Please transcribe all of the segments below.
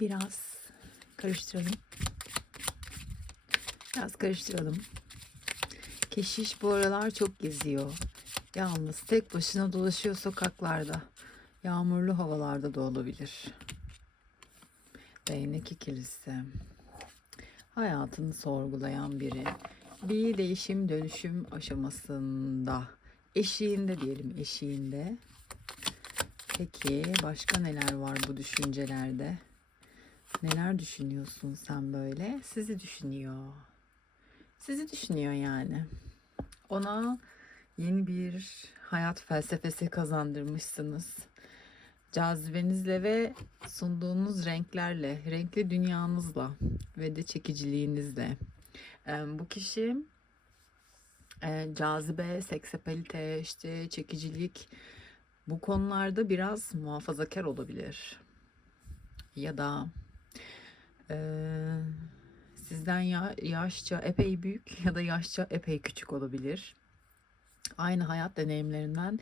Biraz karıştıralım. Biraz karıştıralım. Keşiş bu aralar çok geziyor. Yalnız tek başına dolaşıyor sokaklarda. Yağmurlu havalarda da olabilir. Değnek ikilisi. Hayatını sorgulayan biri. Bir değişim dönüşüm aşamasında. Eşiğinde diyelim eşiğinde. Peki başka neler var bu düşüncelerde? Neler düşünüyorsun sen böyle? Sizi düşünüyor. Sizi düşünüyor yani. Ona yeni bir hayat felsefesi kazandırmışsınız. Cazibenizle ve sunduğunuz renklerle, renkli dünyanızla ve de çekiciliğinizle. Ee, Bu kişi e, cazibe, seksapalite, işte çekicilik bu konularda biraz muhafazakar olabilir. Ya da eee, sizden ya, yaşça epey büyük ya da yaşça epey küçük olabilir. Aynı hayat deneyimlerinden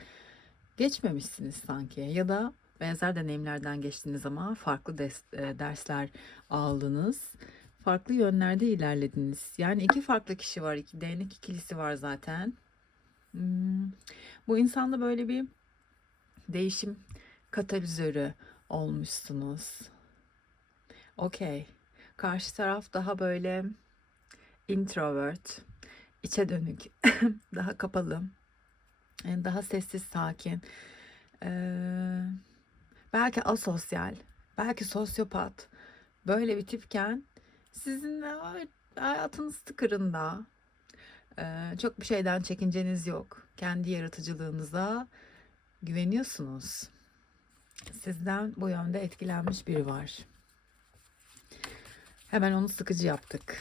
geçmemişsiniz sanki ya da benzer deneyimlerden geçtiniz ama farklı des- e, dersler aldınız. Farklı yönlerde ilerlediniz. Yani iki farklı kişi var. iki değnek ikilisi var zaten. Hmm, Bu insanda böyle bir değişim katalizörü olmuşsunuz. Okey. Karşı taraf daha böyle introvert, içe dönük, daha kapalı, daha sessiz, sakin. Ee, belki asosyal, belki sosyopat. Böyle bir tipken sizin hayatınız tıkırında. Ee, çok bir şeyden çekinceniz yok. Kendi yaratıcılığınıza güveniyorsunuz. Sizden bu yönde etkilenmiş biri var. Hemen onu sıkıcı yaptık.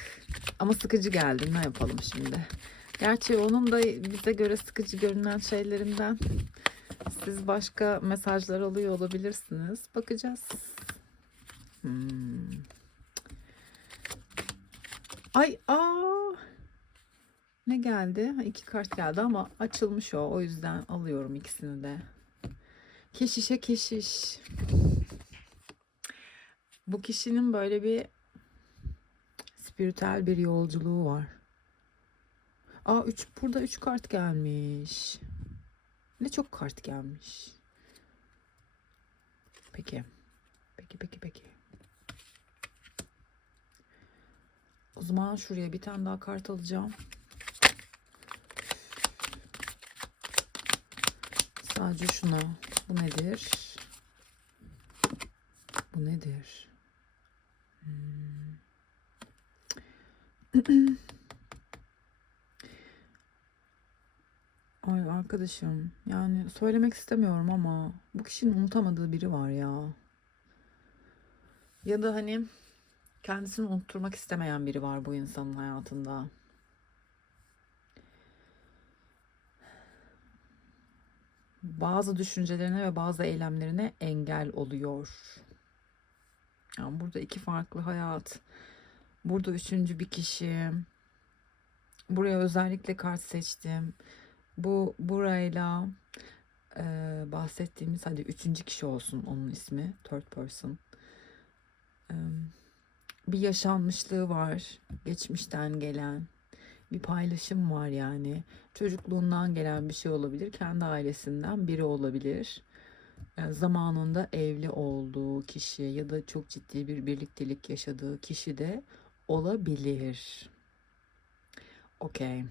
Ama sıkıcı geldi. Ne yapalım şimdi? Gerçi onun da bize göre sıkıcı görünen şeylerinden siz başka mesajlar alıyor olabilirsiniz. Bakacağız. Hmm. Ay aa ne geldi? İki kart geldi ama açılmış o. O yüzden alıyorum ikisini de. Keşişe keşiş. Bu kişinin böyle bir spiritüel bir yolculuğu var. Aa üç, burada üç kart gelmiş. Ne çok kart gelmiş. Peki. Peki peki peki. O zaman şuraya bir tane daha kart alacağım. Sadece şuna. Bu nedir? Bu nedir? Hmm. Ay arkadaşım yani söylemek istemiyorum ama bu kişinin unutamadığı biri var ya. Ya da hani kendisini unutturmak istemeyen biri var bu insanın hayatında. Bazı düşüncelerine ve bazı eylemlerine engel oluyor. Yani burada iki farklı hayat. Burada üçüncü bir kişi. Buraya özellikle kart seçtim. Bu burayla e, bahsettiğimiz hadi üçüncü kişi olsun onun ismi. Third person. E, bir yaşanmışlığı var. Geçmişten gelen. Bir paylaşım var yani. Çocukluğundan gelen bir şey olabilir. Kendi ailesinden biri olabilir. E, zamanında evli olduğu kişi ya da çok ciddi bir birliktelik yaşadığı kişi de olabilir. Okey.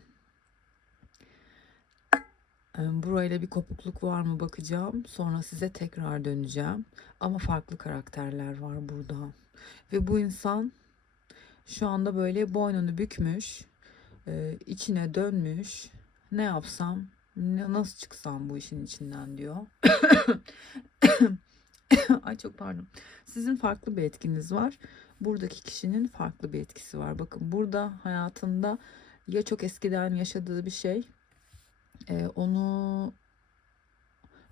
E, Burayla bir kopukluk var mı bakacağım. Sonra size tekrar döneceğim. Ama farklı karakterler var burada. Ve bu insan şu anda böyle boynunu bükmüş, e, içine dönmüş. Ne yapsam, nasıl çıksam bu işin içinden diyor. Ay çok pardon. Sizin farklı bir etkiniz var. Buradaki kişinin farklı bir etkisi var. Bakın burada hayatında ya çok eskiden yaşadığı bir şey e, onu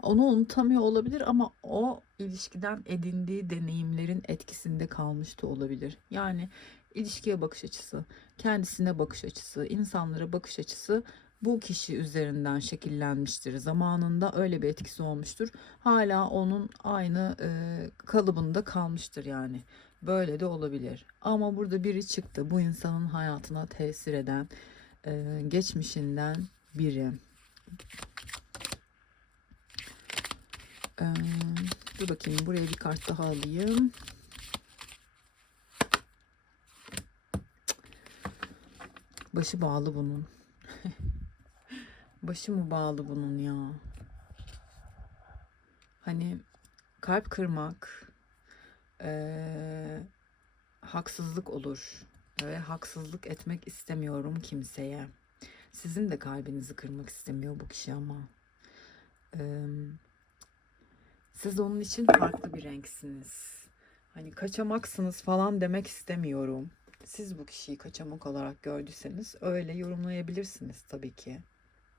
onu unutamıyor olabilir ama o ilişkiden edindiği deneyimlerin etkisinde kalmış da olabilir. Yani ilişkiye bakış açısı, kendisine bakış açısı, insanlara bakış açısı bu kişi üzerinden şekillenmiştir. Zamanında öyle bir etkisi olmuştur. Hala onun aynı e, kalıbında kalmıştır yani. Böyle de olabilir. Ama burada biri çıktı. Bu insanın hayatına tesir eden, e, geçmişinden biri. Ee, dur bakayım buraya bir kart daha alayım. Başı bağlı bunun. Başı mı bağlı bunun ya? Hani kalp kırmak eee, haksızlık olur ve haksızlık etmek istemiyorum kimseye. Sizin de kalbinizi kırmak istemiyor bu kişi ama. Eee, siz onun için farklı bir renksiniz. Hani kaçamaksınız falan demek istemiyorum. Siz bu kişiyi kaçamak olarak gördüyseniz öyle yorumlayabilirsiniz tabii ki.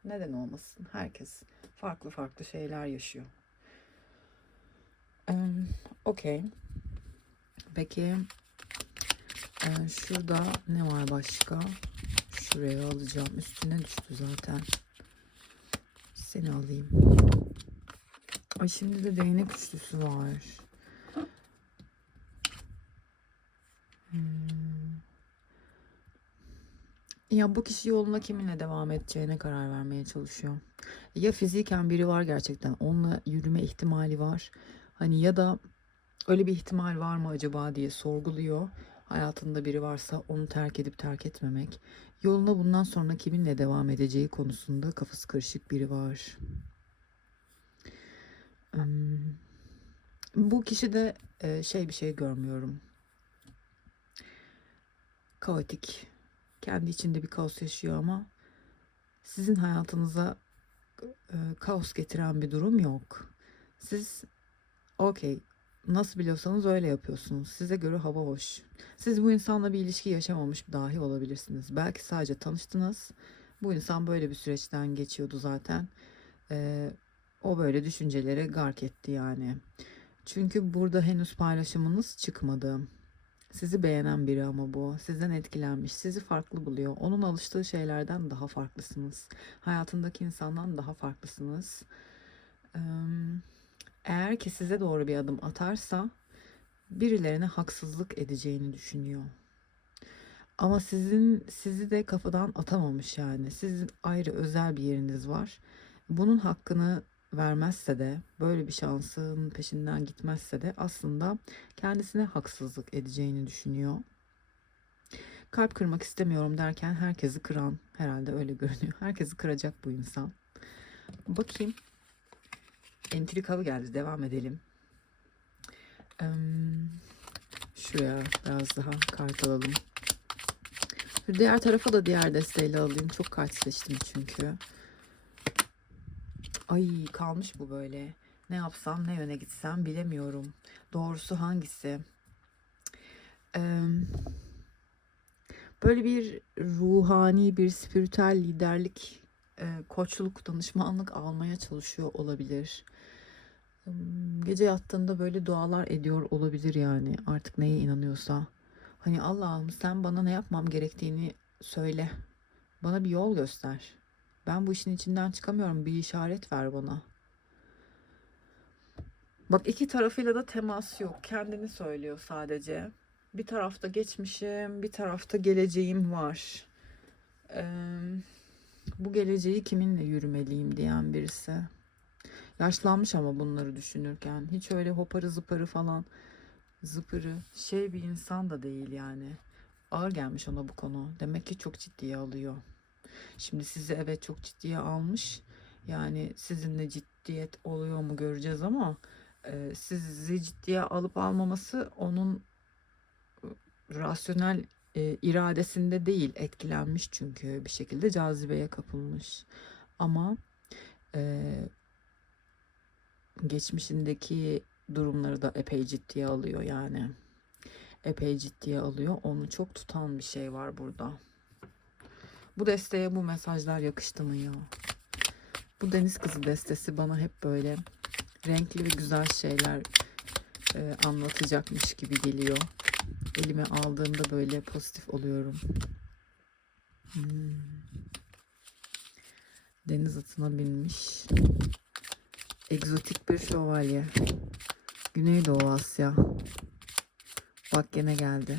Neden olmasın? Herkes farklı farklı şeyler yaşıyor. Eee, Okey. Peki eee, şurada ne var başka? Şuraya alacağım. Üstüne düştü zaten. Seni alayım. Ay şimdi de değnek üçlüsü var. Hmm. Ya bu kişi yoluna kiminle devam edeceğine karar vermeye çalışıyor. Ya fiziken biri var gerçekten onunla yürüme ihtimali var. Hani ya da öyle bir ihtimal var mı acaba diye sorguluyor. Hayatında biri varsa onu terk edip terk etmemek. Yoluna bundan sonra kiminle devam edeceği konusunda kafası karışık biri var. Bu kişide e, şey bir şey görmüyorum. Kaotik. Kendi içinde bir kaos yaşıyor ama sizin hayatınıza e, kaos getiren bir durum yok. Siz okey nasıl biliyorsanız öyle yapıyorsunuz. Size göre hava hoş. Siz bu insanla bir ilişki yaşamamış dahi olabilirsiniz. Belki sadece tanıştınız. Bu insan böyle bir süreçten geçiyordu zaten. Ee, o böyle düşüncelere gark etti yani. Çünkü burada henüz paylaşımınız çıkmadı. Sizi beğenen biri ama bu. Sizden etkilenmiş. Sizi farklı buluyor. Onun alıştığı şeylerden daha farklısınız. Hayatındaki insandan daha farklısınız. Eee, Eğer ki size doğru bir adım atarsa birilerine haksızlık edeceğini düşünüyor. Ama sizin sizi de kafadan atamamış yani. Sizin ayrı özel bir yeriniz var. Bunun hakkını vermezse de böyle bir şansın peşinden gitmezse de aslında kendisine haksızlık edeceğini düşünüyor. Kalp kırmak istemiyorum derken herkesi kıran herhalde öyle görünüyor. Herkesi kıracak bu insan. Bakayım. Entrikalı geldi. Devam edelim. Şuraya biraz daha kart alalım. Diğer tarafa da diğer desteğiyle alayım. Çok kart seçtim çünkü. Ay kalmış bu böyle. Ne yapsam ne yöne gitsem bilemiyorum. Doğrusu hangisi? Böyle bir ruhani bir spiritüel liderlik, koçluk, danışmanlık almaya çalışıyor olabilir. Hmm, Gece yattığında böyle dualar ediyor olabilir yani artık neye inanıyorsa. Hani Allah'ım sen bana ne yapmam gerektiğini söyle. Bana bir yol göster. Ben bu işin içinden çıkamıyorum. Bir işaret ver bana. Bak iki tarafıyla da temas yok. Kendini söylüyor sadece. Bir tarafta geçmişim, bir tarafta geleceğim var. Eee, bu geleceği kiminle yürümeliyim diyen birisi. Yaşlanmış ama bunları düşünürken. Hiç öyle hoparı zıparı falan zıpırı şey bir insan da değil yani. Ağır gelmiş ona bu konu. Demek ki çok ciddiye alıyor. Şimdi sizi evet çok ciddiye almış. Yani sizinle ciddiyet oluyor mu göreceğiz ama e, sizi ciddiye alıp almaması onun e, rasyonel e, iradesinde değil. Etkilenmiş çünkü bir şekilde cazibeye kapılmış. Ama e, geçmişindeki durumları da epey ciddiye alıyor yani. Epey ciddiye alıyor. Onu çok tutan bir şey var burada. Bu desteğe bu mesajlar yakıştı mı ya? Bu deniz kızı destesi bana hep böyle renkli ve güzel şeyler e, anlatacakmış gibi geliyor. Elime aldığımda böyle pozitif oluyorum. Hmm. Deniz atına binmiş. Egzotik bir şövalye. Güneydoğu Asya. Bak gene geldi.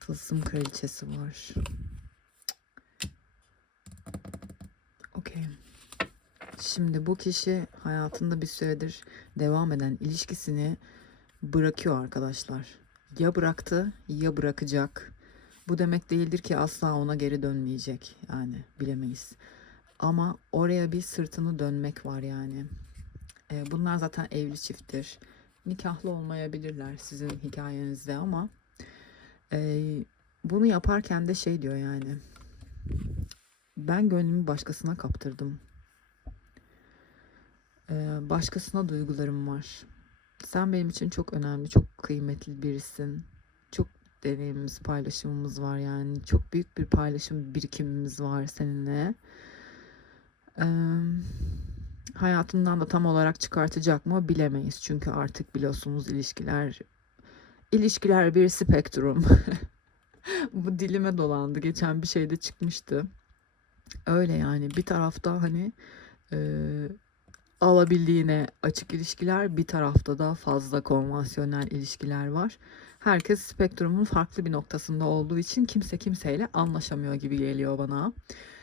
Tılsım kraliçesi var. Okey. Şimdi bu kişi hayatında bir süredir devam eden ilişkisini bırakıyor arkadaşlar. Ya bıraktı ya bırakacak. Bu demek değildir ki asla ona geri dönmeyecek. Yani bilemeyiz. Ama oraya bir sırtını dönmek var yani. E, bunlar zaten evli çifttir. Nikahlı olmayabilirler sizin hikayenizde ama e, bunu yaparken de şey diyor yani. Ben gönlümü başkasına kaptırdım. E, başkasına duygularım var. Sen benim için çok önemli, çok kıymetli birisin. Çok deneyimimiz, paylaşımımız var yani. Çok büyük bir paylaşım birikimimiz var seninle. Ee, hayatından da tam olarak çıkartacak mı bilemeyiz. Çünkü artık biliyorsunuz ilişkiler ilişkiler bir spektrum. Bu dilime dolandı. Geçen bir şeyde çıkmıştı. Öyle yani bir tarafta hani e, alabildiğine açık ilişkiler, bir tarafta da fazla konvansiyonel ilişkiler var. Herkes spektrumun farklı bir noktasında olduğu için kimse kimseyle anlaşamıyor gibi geliyor bana.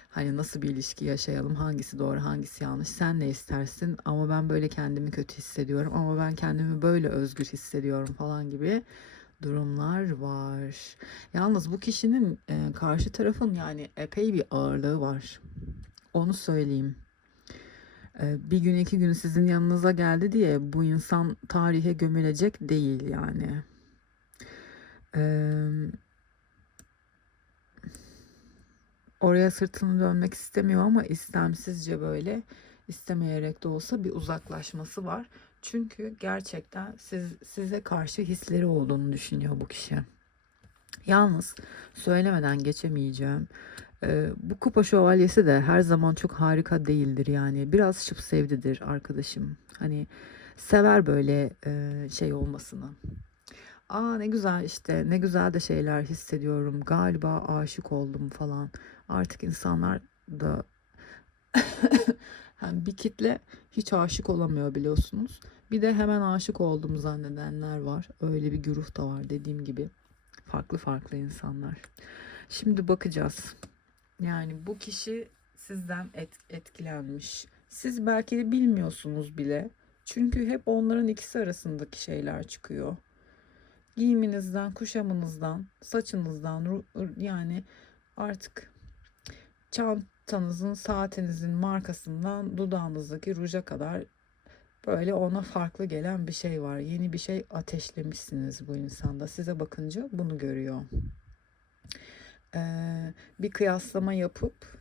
Hani nasıl bir ilişki yaşayalım, hangisi doğru, hangisi yanlış, sen ne istersin ama ben böyle kendimi kötü hissediyorum ama ben kendimi böyle özgür hissediyorum falan gibi durumlar var. Yalnız bu kişinin e, karşı tarafın yani epey bir ağırlığı var. Onu söyleyeyim. E, bir gün iki gün sizin yanınıza geldi diye bu insan tarihe gömülecek değil yani. Eee oraya sırtını dönmek istemiyor ama istemsizce böyle istemeyerek de olsa bir uzaklaşması var. Çünkü gerçekten siz, size karşı hisleri olduğunu düşünüyor bu kişi. Yalnız söylemeden geçemeyeceğim. Bu kupa şövalyesi de her zaman çok harika değildir yani. Biraz şıp sevdidir arkadaşım. Hani sever böyle şey olmasını. Aa ne güzel işte ne güzel de şeyler hissediyorum. Galiba aşık oldum falan. Artık insanlar da yani bir kitle hiç aşık olamıyor biliyorsunuz. Bir de hemen aşık oldum zannedenler var. Öyle bir güruh da var dediğim gibi. Farklı farklı insanlar. Şimdi bakacağız. Yani bu kişi sizden et, etkilenmiş. Siz belki de bilmiyorsunuz bile. Çünkü hep onların ikisi arasındaki şeyler çıkıyor. Giyiminizden, kuşamınızdan, saçınızdan yani artık çantanızın, saatinizin markasından dudağınızdaki ruja kadar böyle ona farklı gelen bir şey var. Yeni bir şey ateşlemişsiniz bu insanda. Size bakınca bunu görüyor. Ee, bir kıyaslama yapıp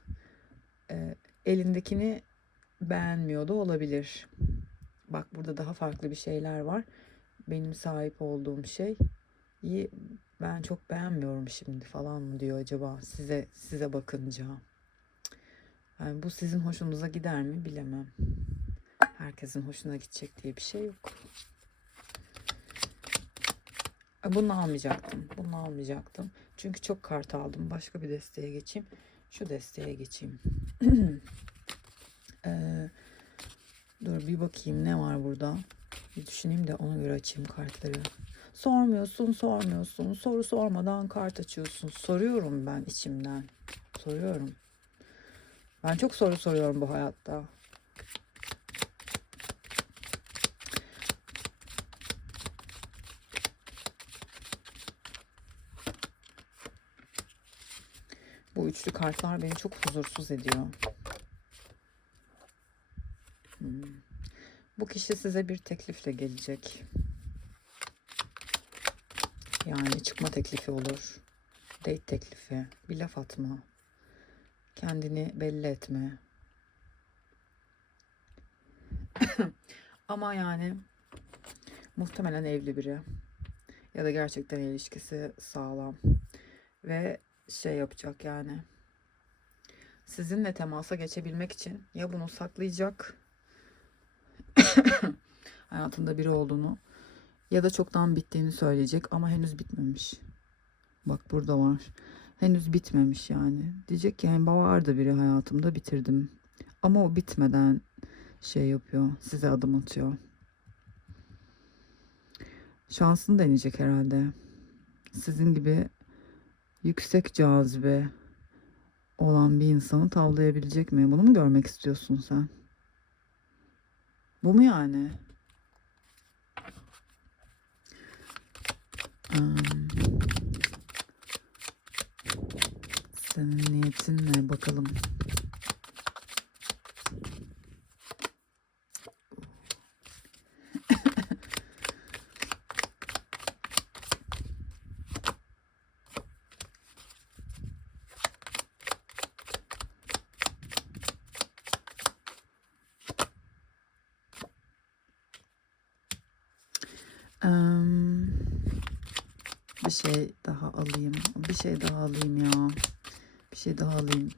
e, elindekini beğenmiyor da olabilir. Bak burada daha farklı bir şeyler var. Benim sahip olduğum şey ben çok beğenmiyorum şimdi falan mı diyor acaba size size bakınca. Yani bu sizin hoşunuza gider mi bilemem. Herkesin hoşuna gidecek diye bir şey yok. Bunu almayacaktım. Bunu almayacaktım. Çünkü çok kart aldım. Başka bir desteğe geçeyim. Şu desteğe geçeyim. ee, dur bir bakayım ne var burada. Bir düşüneyim de ona göre açayım kartları. Sormuyorsun, sormuyorsun. Soru sormadan kart açıyorsun. Soruyorum ben içimden. Soruyorum. Ben çok soru soruyorum bu hayatta. Bu üçlü kartlar beni çok huzursuz ediyor. Hmm. Bu kişi size bir teklifle gelecek. Yani çıkma teklifi olur. Date teklifi, bir laf atma, kendini belli etme. Ama yani muhtemelen evli biri ya da gerçekten ilişkisi sağlam ve şey yapacak yani sizinle temasa geçebilmek için ya bunu saklayacak hayatında biri olduğunu ya da çoktan bittiğini söyleyecek ama henüz bitmemiş. Bak burada var. Henüz bitmemiş yani. Diyecek ki yani vardı biri hayatımda bitirdim. Ama o bitmeden şey yapıyor. Size adım atıyor. şansını deneyecek herhalde. Sizin gibi yüksek cazibe olan bir insanı tavlayabilecek mi? Bunu mu görmek istiyorsun sen? Bu mu yani? Senin niyetin ne bakalım. Em, bir şey daha alayım. Bir şey daha alayım ya. Bir şey daha alayım.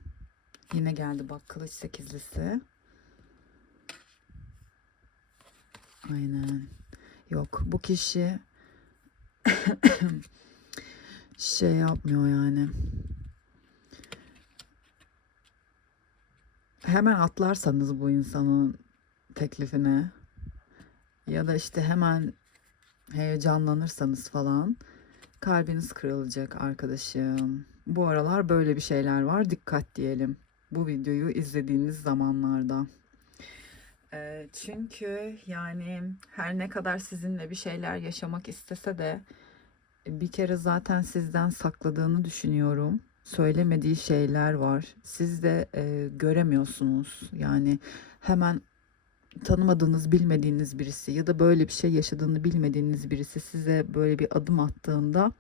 Yine geldi bak kılıç sekizlisi. Aynen. Yok bu kişi şey yapmıyor yani. Hemen atlarsanız bu insanın teklifine ya da işte hemen heyecanlanırsanız falan kalbiniz kırılacak arkadaşım. Bu aralar böyle bir şeyler var. Dikkat diyelim. Bu videoyu izlediğiniz zamanlarda. Ee, çünkü yani her ne kadar sizinle bir şeyler yaşamak istese de bir kere zaten sizden sakladığını düşünüyorum. Söylemediği şeyler var. Siz de e, göremiyorsunuz. Yani hemen tanımadığınız, bilmediğiniz birisi ya da böyle bir şey yaşadığını bilmediğiniz birisi size böyle bir adım attığında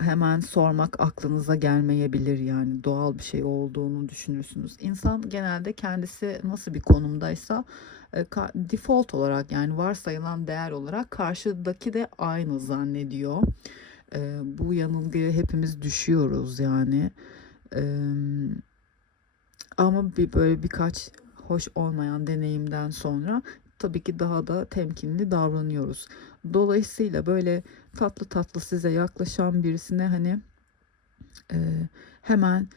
hemen sormak aklınıza gelmeyebilir yani doğal bir şey olduğunu düşünürsünüz. İnsan genelde kendisi nasıl bir konumdaysa e, default olarak yani varsayılan değer olarak karşıdaki de aynı zannediyor. E, bu yanılgıya hepimiz düşüyoruz yani. Ama bir böyle birkaç hoş olmayan deneyimden sonra tabii ki daha da temkinli davranıyoruz. Dolayısıyla böyle tatlı tatlı size yaklaşan birisine hani e, hemen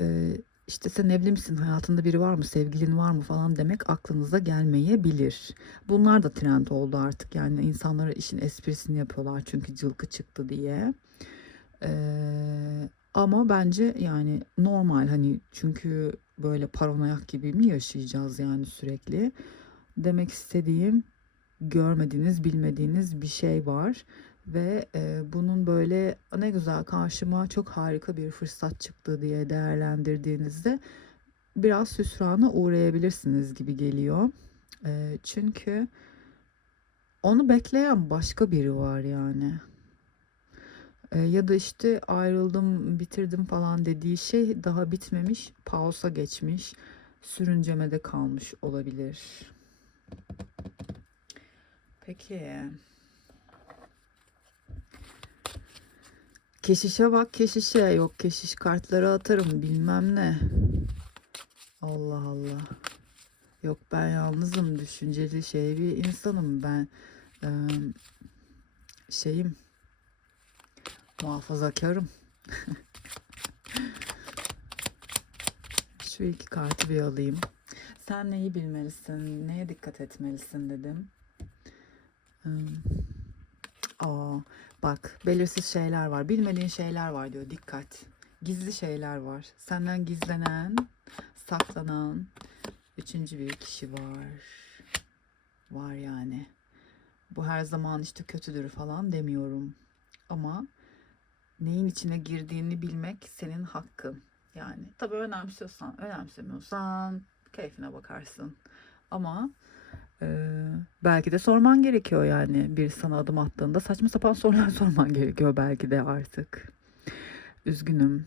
e, işte sen evli misin, hayatında biri var mı, sevgilin var mı falan demek aklınıza gelmeyebilir. Bunlar da trend oldu artık yani insanlara işin esprisini yapıyorlar çünkü cılkı çıktı diye. Ee, ama bence yani normal hani çünkü böyle paranoyak gibi mi yaşayacağız yani sürekli. Demek istediğim görmediğiniz, bilmediğiniz bir şey var ve e, bunun böyle ne güzel karşıma çok harika bir fırsat çıktı diye değerlendirdiğinizde biraz hüsrana uğrayabilirsiniz gibi geliyor. E, çünkü onu bekleyen başka biri var yani. Ya da işte ayrıldım, bitirdim falan dediği şey daha bitmemiş, pausa geçmiş, sürüncemede kalmış olabilir. Peki. Keşişe bak keşişe. Yok keşiş kartları atarım bilmem ne. Allah Allah. Yok ben yalnızım düşünceli şey bir insanım ben. Ee, şeyim muhafazakarım. Şu iki kartı bir alayım. Sen neyi bilmelisin, neye dikkat etmelisin dedim. Aa, bak belirsiz şeyler var, bilmediğin şeyler var diyor. Dikkat. Gizli şeyler var. Senden gizlenen, saklanan üçüncü bir kişi var. Var yani. Bu her zaman işte kötüdür falan demiyorum. Ama neyin içine girdiğini bilmek senin hakkın. Yani tabii önemsiyorsan, önemsemiyorsan keyfine bakarsın. Ama e, belki de sorman gerekiyor yani bir sana adım attığında saçma sapan sorular sorman gerekiyor belki de artık. Üzgünüm.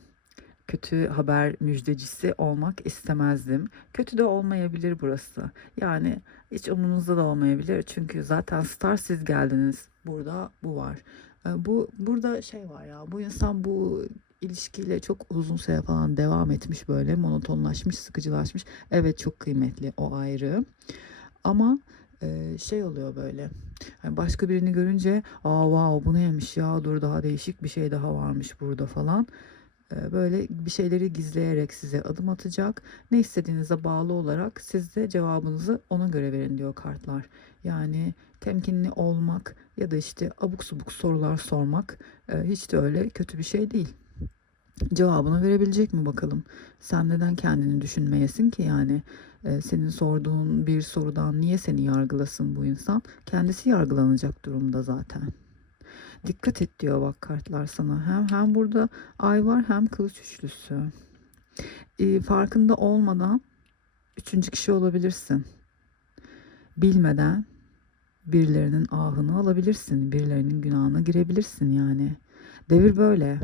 Kötü haber müjdecisi olmak istemezdim. Kötü de olmayabilir burası. Yani hiç umurunuzda da olmayabilir. Çünkü zaten star siz geldiniz. Burada bu var. E, bu burada şey var ya. Bu insan bu ilişkiyle çok uzun süre falan devam etmiş böyle monotonlaşmış, sıkıcılaşmış. Evet çok kıymetli o ayrı. Ama e, şey oluyor böyle. Yani başka birini görünce aa wow bu neymiş ya dur daha değişik bir şey daha varmış burada falan. E, böyle bir şeyleri gizleyerek size adım atacak. Ne istediğinize bağlı olarak siz de cevabınızı ona göre verin diyor kartlar. Yani temkinli olmak ya da işte abuk subuk sorular sormak e, hiç de öyle kötü bir şey değil. Cevabını verebilecek mi bakalım? Sen neden kendini düşünmeyesin ki yani? E, senin sorduğun bir sorudan niye seni yargılasın bu insan? Kendisi yargılanacak durumda zaten. Dikkat et diyor bak kartlar sana. Hem hem burada ay var hem kılıç üçlüsü. E, farkında olmadan üçüncü kişi olabilirsin. Bilmeden birilerinin ahını alabilirsin. Birilerinin günahına girebilirsin yani. Devir böyle.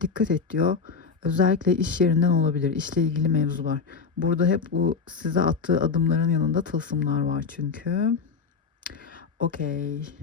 Dikkat et diyor. Özellikle iş yerinden olabilir. İşle ilgili mevzular. Burada hep bu size attığı adımların yanında tılsımlar var çünkü. Okey.